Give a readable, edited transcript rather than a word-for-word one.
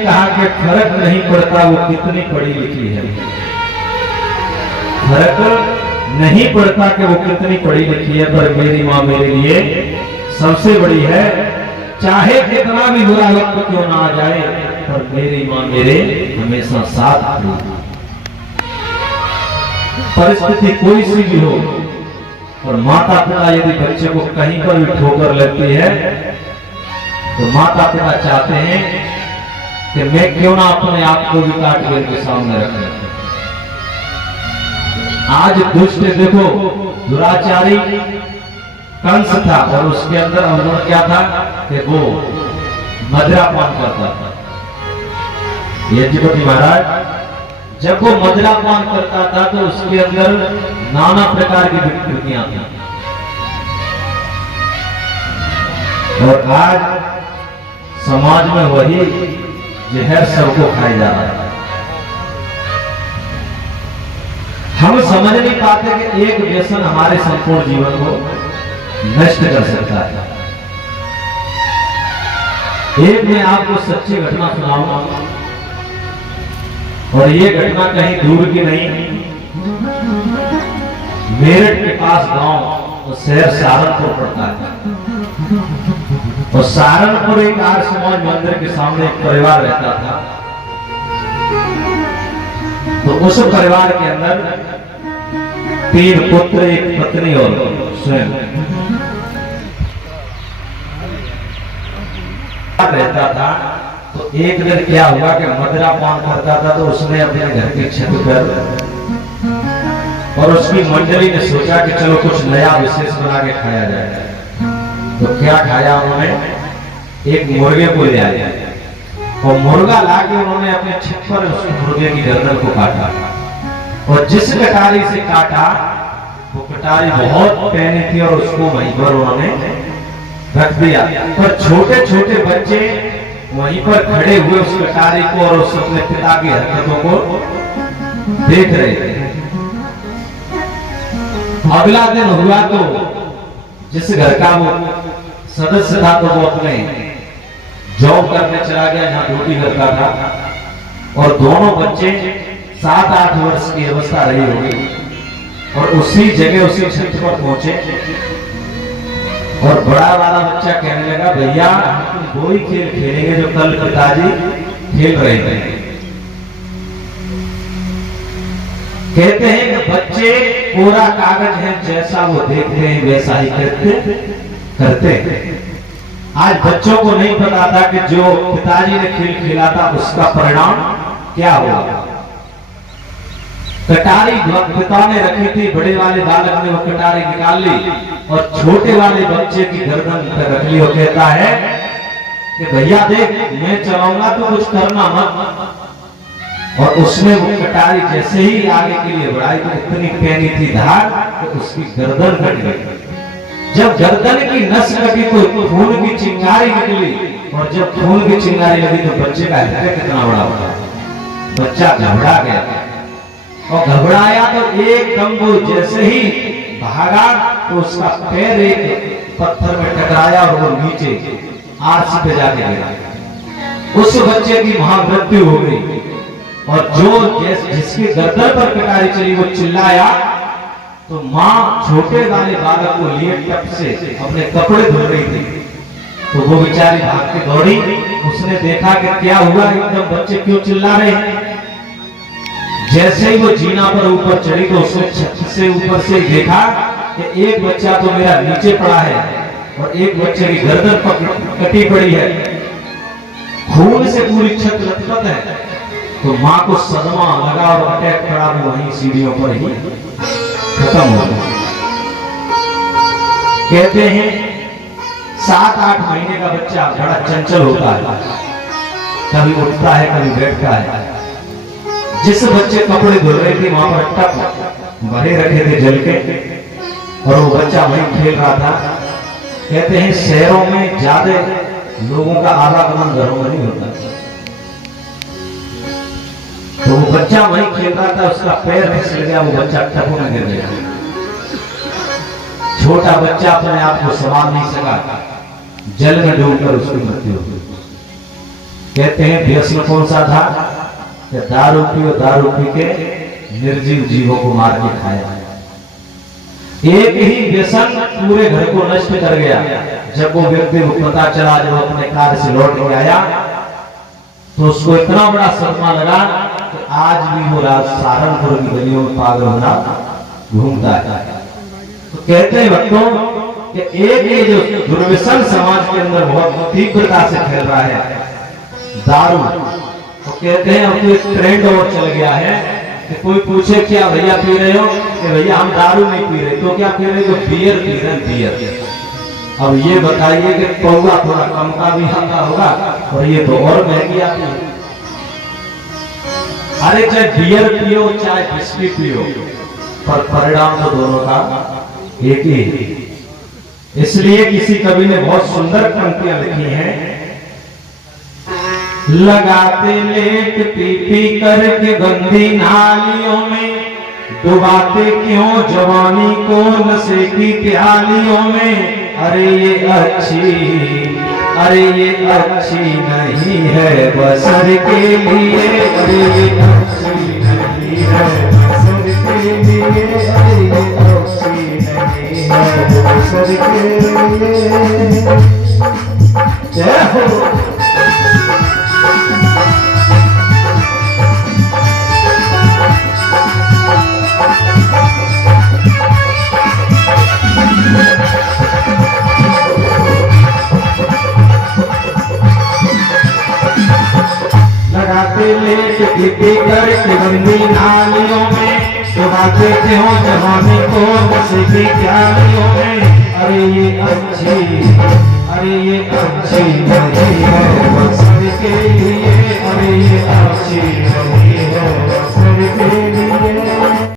कहा कि फर्क नहीं पड़ता वो कितनी पढ़ी लिखी है। फर्क नहीं पड़ता कि वो कितनी पढ़ी लिखी है, पर मेरी माँ मेरे लिए सबसे बड़ी है। चाहे कितना भी बुरा वक्त क्यों ना आ जाए, पर मेरी माँ मेरे हमेशा साथ खड़ी है। परिस्थिति कोई सी भी हो, और माता पिता यदि बच्चे को कहीं पर भी ठोकर लगती है तो माता पिता चाहते हैं कि मैं क्यों ना अपने आप को भी काट के इनके सामने रखूं। आज दुष्ट देखो, दुराचारी कंस था और उसके अंदर अवगुण क्या था कि वो मदिरापान करता था। यज्ञपति महाराज जब वो मदिरापान करता था तो उसके अंदर नाना प्रकार की विकृतियां थी। और आज समाज में वही जहर सबको खाया जा रहा है। हम समझ नहीं पाते कि एक व्यसन हमारे संपूर्ण जीवन को नष्ट कर सकता है। एक मैं आपको सच्ची घटना सुनाऊंगा, और ये घटना कहीं दूर की नहीं, मेरठ के पास गांव और शहर सहारनपुर पड़ता है। और सहारनपुर एक आर्य समाज मंदिर के सामने एक परिवार रहता था। तो उस परिवार के अंदर 3 पुत्र, एक पत्नी और स्वयं रहता था। तो एक दिन क्या हुआ कि मदिरापान करता था, तो उसने अपने घर की छत पर और उसकी मंडली ने सोचा कि चलो कुछ नया विशेष बना के खाया जाए। तो क्या खाया उन्होंने, एक मुर्गे को ले आया और मुर्गा लाके उन्होंने अपने छत पर उस मुर्गे की गर्दन को काटा। और जिस कटारी से काटा वो कटारी बहुत पैनी थी और उसको वहीं पर उन्होंने रख दिया। पर छोटे छोटे बच्चे वहीं पर खड़े हुए उस कटारी को और उस अपने पिता की हरकतों को देख रहे थे। अगला दिन हुआ तो जिस घर का वो सदस्य था तो वो अपने जॉब करने चला गया जहां ड्यूटी करता था। और दोनों बच्चे 7-8 वर्ष की अवस्था रही होगी और उसी जगह उसी छत पर पहुंचे। और बड़ा वाला बच्चा कहने लगा, भैया तुम वही खेल खेलेंगे जो कल पिताजी खेल रहे थे। कहते हैं कि बच्चे कोरा कागज है, जैसा वो देखते हैं वैसा ही करते हैं। आज बच्चों को नहीं पता था कि जो पिताजी ने खेल खेला था उसका परिणाम क्या हुआ। कटारी पिता ने रखी थी, बड़े वाले बालक ने वो कटारी निकाल ली और छोटे वाले बच्चे की गर्दन पर रख ली। वो कहता है कि भैया देख, मैं चलाऊंगा तो कुछ करना मत। और उसने वो कटारी जैसे ही आगे के लिए बढ़ाई तो इतनी पैनी थी धार कि उसकी गर्दन कट गई। जब गर्दन की नस कटी तो खून की चिंगारी निकली, और जब खून की चिंगारी लगी तो बच्चे का हृदय कितना बड़ा हुआ। बच्चा घबरा गया और घबराया तो एकदम वो जैसे ही भागा तो उसका पैर एक पत्थर में टकराया और वो नीचे आरसी पे जाके गिरा। उस बच्चे की महामृत्यु हो गई। और जो जिसकी गर्दन पर कटारी चली वो चिल्लाया तो माँ छोटे वाले बालक को लिए टप से अपने कपड़े धो रही थी। तो वो बेचारी भाग के दौड़ी, उसने देखा कि क्या हुआ, एकदम बच्चे क्यों चिल्ला रहे हैं। जैसे ही वो जीना पर ऊपर चढ़ी तो उसने छत से ऊपर से देखा कि एक बच्चा तो मेरा नीचे पड़ा है और एक बच्चे की गर्दन पर कटी पड़ी है, खून से पूरी छत लथपथ है। तो मां को सदमा लगा और अटैक पड़ा, वो वहीं सीढ़ियों पर ही खत्म हो गया। कहते हैं 7-8 महीने का बच्चा बड़ा चंचल होता है, कभी उठता है कभी बैठता है। जिस बच्चे कपड़े धुल रहे थे वहां पर टप भरे रखे थे जल के और वो बच्चा वहीं खेल रहा था। कहते हैं शहरों में ज्यादा लोगों का आवागमन घरों में नहीं होता, तो वो बच्चा वहीं खेल रहा था, उसका पैर फिसल गया, वो बच्चा टपों में गिर गया। छोटा बच्चा अपने आप को संभाल नहीं सका, जल में डूबकर उसकी मृत्यु हो गई। कहते हैं व्यसन कौन सा था कि दारू पियो, दारू पी के निर्जीव जीवों को मार के खाया। एक ही व्यसन पूरे घर को नष्ट कर गया। जब वो व्यक्ति को पता चला, जब अपने कार्य से लौट के आया तो उसको इतना बड़ा सदमा लगा कि आज भी वो सहारनपुर की गलियों में पागल होना घूमता है। तो कहते हैं भक्तों कि एक ये जो दुर्व्यसन समाज के अंदर बहुत तीव्रता से फैल रहा है, दारू। तो कहते हैं अब तो एक ट्रेंड और चल गया है कि कोई पूछे क्या भैया पी रहे हो, कि भैया हम दारू नहीं पी रहे, तो क्या पी रहे हो? बियर पी रहे हैं, बियर। अब ये बताइए कि पौवा थोड़ा कम का भी आता होगा और ये तो और महंगी आती है। अरे चाहे बियर पियो चाहे विस्की पियो, पर परिणाम तो दोनों का एक ही है। इसलिए किसी कवि ने बहुत सुंदर पंक्तियां लिखी हैं, लगाते लेट पी पी करके गंदी नालियों में, डुबाते क्यों जवानी को नशे की प्यालियों में। अरे ये अच्छी नहीं है बसर के लिए, अरे ये अच्छी नहीं है बसर के लिए, अरे ये अच्छी नहीं है बसर के लिए। जय हो। लगाते लेट पी करके गंदी नालियों में, डुबाते क्यों जवानी को नशे की प्यालियों में। अरे ये अच्छी नहीं है बसर के लिए, अरे ये अच्छी नहीं